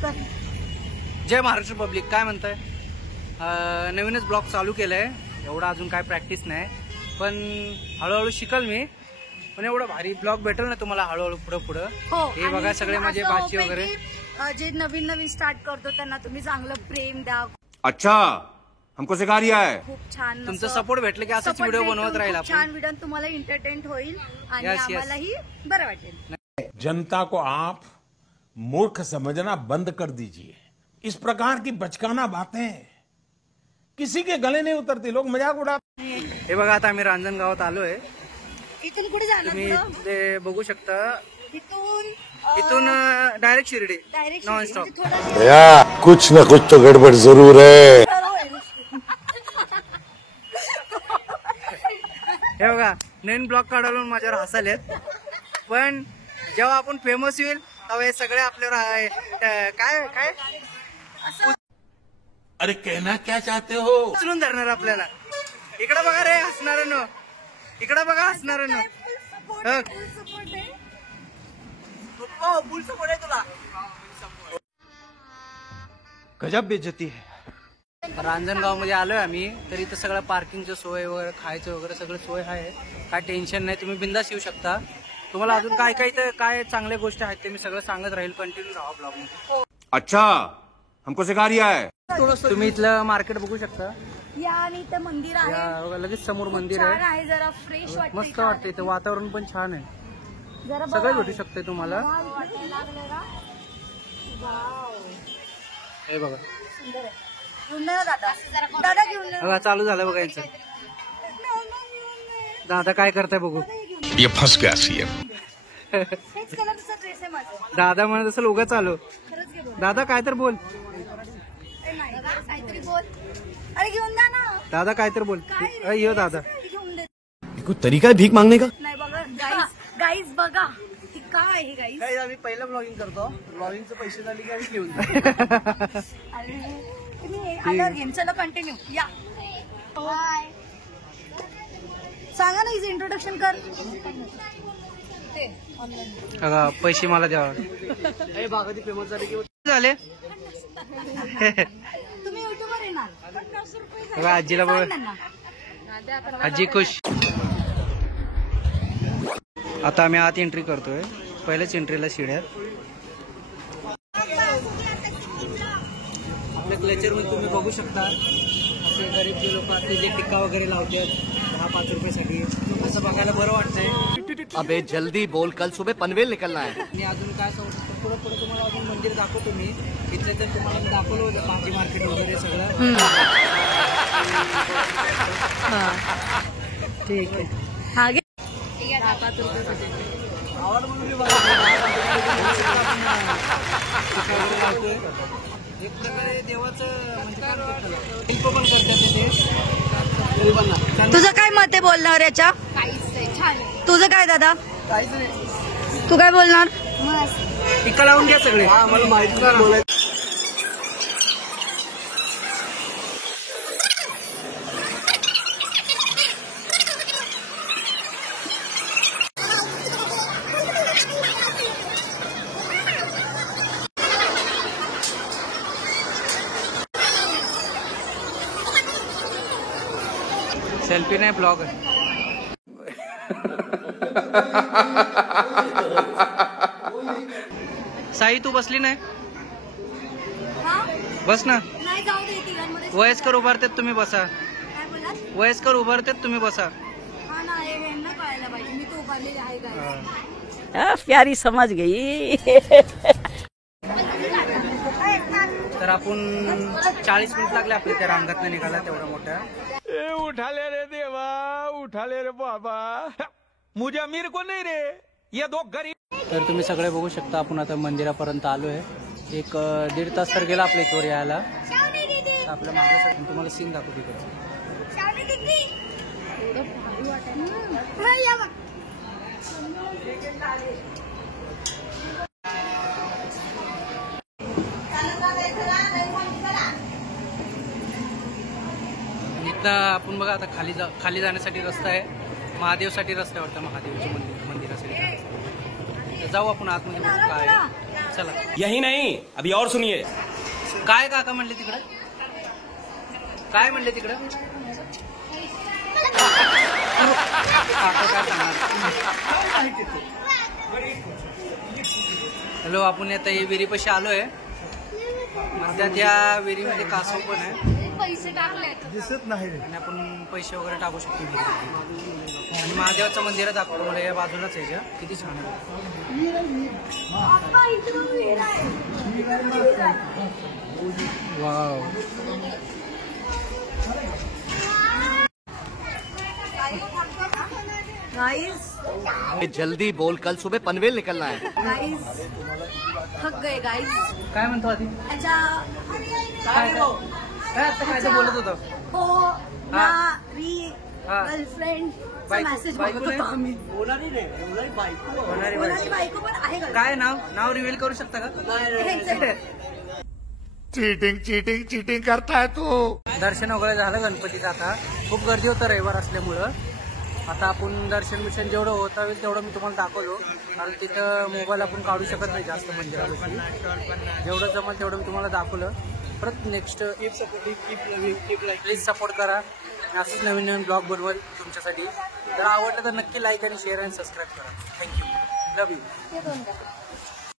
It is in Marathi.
जय महाराष्ट्र पब्लिक, काय म्हणताय? नवीनच ब्लॉग चालू केलाय, एवढा अजून काय प्रॅक्टिस नाही, पण हळूहळू शिकल मी. पण एवढं भारी ब्लॉग भेटेल ना तुम्हाला हळूहळू पुढे पुढे. हे बघा सगळे माझे भाची वगैरे जे नवीन नवीन स्टार्ट करतो त्यांना तुम्ही चांगलं प्रेम द्या. अच्छा, हमको सिखा रिया है. खूप छान तुमचं सपोर्ट भेटलं की असंच व्हिडिओ बनवत राहील आपण. छान व्हिडिओ तुम्हाला एंटरटेन होईल आणि आम्हालाही बरं वाटेल. जनता को आप मूर्ख समझना बंद कर दीजिए. इस प्रकार की बचकाना बातें किसी के गले नहीं उतरती, लोग मजाक उड़ाते. हे बघा आता आम्ही रांजणगावात आलोय. इथून कुठे जाणार? तुम्ही ते बघू शकता. इथून डायरेक्ट शिर्डी नॉन स्टॉप. या कुछ न कुछ तो गड़बड़ जरूर है. हे बघा नवीन ब्लॉग काढून माझ्यावर हसालेत, पण जेव्हा आपण फेमस होईल तेव्हा हे सगळे आपल्यावर काय काय अरे कहना क्या चाहते हो? उचलून धरणार आपल्याला. इकडे बघा रे हसणाऱ्यानं, इकडे बघा हसणाऱ्यानं. फुल सपोर्ट आहे तुला. गजब बेइज्जती है. रांजणगाव मध्ये आलोय आम्ही, तर इथं सगळं पार्किंगचं सोय वगैरे खायचं वगैरे सगळं सोय आहे. काय टेन्शन नाही, तुम्ही बिंदास येऊ शकता. तुम्हाला अजून काय काय तर काय चांगल्या गोष्टी आहेत ते मी सगळं सांगत राहील. कंटिन्यू राहा ब्लॉग मध्ये. अच्छा, हमको सिखा रिया है. तुम्ही इथलं मार्केट बघू शकता. या आणि इथं मंदिर आहे, लगेच समोर मंदिर छान आहे. आहे, जरा फ्रेश वाटतं. मस्त वाटतं इथं, वातावरण पण छान आहे. जरा सगळं भेटू शकतंय तुम्हाला. हे बघा सुंदर आहे. घेऊन जा दादा, दादा घेऊन जा. बघा चालू झालं बघा यांचं. दादा काय करताय बघू. ये फंस गया सीएम. हेच कलरचा ड्रेस आहे माझा. दादा म्हणत असेल उगा चालू. खरंच घे बोल. दादा काय तर बोल. काहीतरी बोल. अरे घेऊन जा ना दादा काय तर बोल. यो दादा घेऊन दे. कोई तरीका है भीक मांगने का? नाही बघा गाईज बघा ही काय आहे गाईज. आम्ही पहिलं ब्लॉगिंग करतो. ब्लॉगिंगचे पैसे झाले की आम्ही घेऊन अरे तुम्ही आल्यावर घेऊन चला कंटिन्यू या. सांगा ना हिचं इंट्रोडक्शन कर. पैसे मला द्यावा. फेमस झाले की झाले. तुम्ही युट्यूबर येणार. बघा आजीला बघ, आजी खुश. आता आम्ही आत एंट्री करतोय. पहिल्याच एंट्रीला शिड्यात. आपल्या क्लचर मध्ये तुम्ही बघू शकता असे गरीब जे लोक असते जे टिक्का वगैरे लावतात 10-5 रुपयासाठी. असं बघायला बरं वाटतंय. अबे जल्दी बोल, कल सुबह पनवेल निकलना है. मी अजून काय सांगू शकतो, पुढे पुढे तुम्हाला अजून मंदिर दाखवतो मी. इथलं तर तुम्हाला मी दाखवलं होतं भाजी मार्केट वगैरे सगळं. ठीक आहे. हा घे 5 रुपये. एक प्रकारे देवाचं म्हणजे काय पण करतात. तुझं काय मत आहे बोलणार याच्या? तुझं काय दादा? तू काय बोलणार? टिक्का लावून घ्या सगळे. मला माहिती नाही. सेल्फी नाही, ब्लॉग आहे. साई तू बसली नाही? बस ना. नाही जाऊ दे तिघांमध्ये. वयस्कर उभारतात तुम्ही बसा. काय बोललात? वयस्कर उभारतात तुम्ही बसा. हा ना, हे यांना कळायला पाहिजे. मी तो उभारलेली आहे काय. प्यारी समझ गई. तर आपण 40 मिनिट लागले आपल्या त्या रांगात निघाला तेवढ्या मोठ्या. उठाले रे देवा, उठाले रे बाबा. मुझे अमीर को नहीं रे, ये दो गरीब. तर तुम्ही सगळे बघू शकता आपण आता मंदिरापर्यंत आलोय. 1-1.5 तास तर गेला आपल्या इथवर यायला. आपल्या मागासाठी तुम्हाला सीन दाखवतो तिकडे. इथं आपण बघा आता खाली जाण्यासाठी रस्ता आहे. महादेवसाठी रस्ता वाटतं, महादेवच्या मंदिरासाठी जाऊ आपण आतमध्ये. काय चला. यही नहीं, अभी और सुनिए. काय काका म्हणले तिकडं? काय म्हणले तिकडं? हॅलो, आपण आता विहिरीपाशी आलोय. त्यात या विहिरीमध्ये कासव पण आहे. पैसे टाकले दिसत नाही आणि आपण पैसे वगैरे टाकू शकतो विहिरीमध्ये. आणि महादेवाचं मंदिर आहे, दाखवतो मला या बाजूलाच आहे. किती छान आहे. वाव. गाइस जल्दी बोल, कल सुबह पनवेल निकलना है. गाइस थक गए गाइस. काय म्हणतो आधी? अच्छा काय आता काय ते बोलत होतं? हो ना री हा. गर्लफ्रेंड बायको- मेसेज बायको बघत होतो नाही? आम्ही. होणारी कोणाची बायको. बायको पण आहे का? काय नाव रिव्हील करू शकता का? चीटिंग चीटिंग चीटिंग करता है तू. दर्शन वगैरे झालं गणपतीचं. आता खूप गर्दी होतं रविवार असल्यामुळं. आता आपण दर्शन बिर्शन जेवढं होता होईल तेवढं मी तुम्हाला दाखवलो, कारण तिथं मोबाईल आपण काढू शकत नाही जास्त मंदिरापासून. जेवढं जमल तेवढं मी तुम्हाला दाखवलं. परत नेक्स्ट प्लीज सपोर्ट करा. असंच नवीन नवीन ब्लॉग बनवेल तुमच्यासाठी. जर आवडलं तर नक्की लाईक आणि शेअर आणि सबस्क्राईब करा. थँक्यू. Love you.